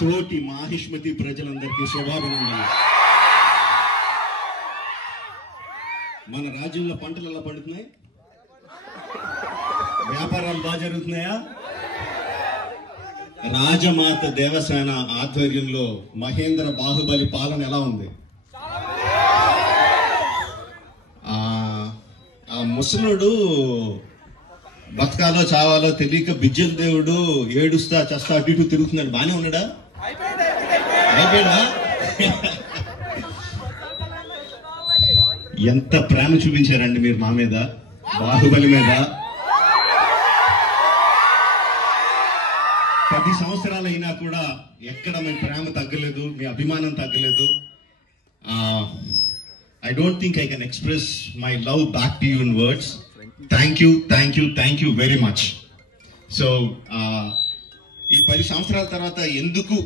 తోటి మాహిష్మతి ప్రజలందరికీ శుభాభినందనలు. మన రాజ్యంలో పంటలు ఎలా పండుతున్నాయి? వ్యాపారాలు బాగా జరుగుతున్నాయా? రాజమాత దేవసేన ఆధ్వర్యంలో మహేంద్ర బాహుబలి పాలన ఎలా ఉంది? ఆ ముసలుడు బతకాలో చావాలో తెలియక బిజ్జల దేవుడు ఏడుస్తా చస్తా అటు ఇటు తిరుగుతున్నాడు. బానే ఉన్నాడా? అయిపోయాడా? ఎంత ప్రేమ చూపించారండి మీరు మా మీద, బాహుబలి మీద. 10 సంవత్సరాలు అయినా కూడా ఎక్కడ మీ ప్రేమ తగ్గలేదు, మీ అభిమానం తగ్గలేదు. I don't think I can express my love back to you in words. Thank you very much. So ఈ 10 సంవత్సరాల తర్వాత ఎందుకు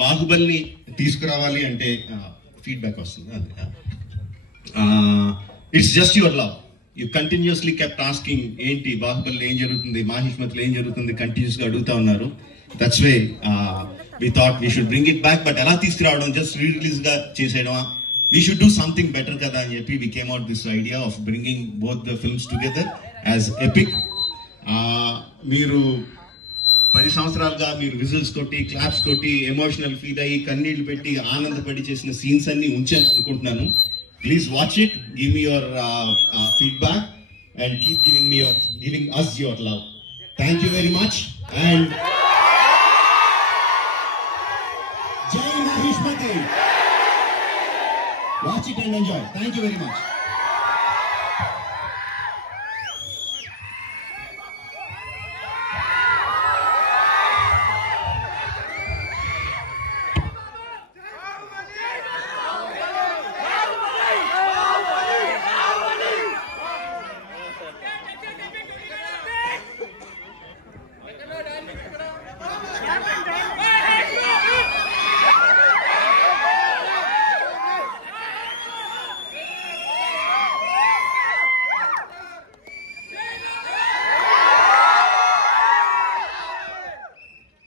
బాహుబలిని తీసుకురావాలి అంటే ఫీడ్బ్యాక్ వస్తుంది. It's just your love. You continuously kept asking ఏంటి బాహుబలిలో ఏం జరుగుతుంది, మాహిష్మతిలో ఏం జరుగుతుంది, కంటిన్యూస్ గా అడుగుతా ఉన్నారు. That's way we thought we should bring it back. But ఎలా తీసుకురావడం, జస్ట్ రిలీజ్ గా చేసేయడమా? We should do something better kada ani cheppi we came out this idea of bringing both the films together as epic. Meeru 10 సంవత్సరాలుగా మీరు whistles కొట్టి, claps కొట్టి, emotional feel అయ్యి, కన్నీళ్లు పెట్టి, ఆనందపడి చేసిన సీన్స్ అన్ని ఉంచాను అనుకుంటున్నాను. Please watch it, give me your feedback and keep giving us your love. Thank you very much and Jai Mahishmati. Watch it and enjoy. Thank you very much.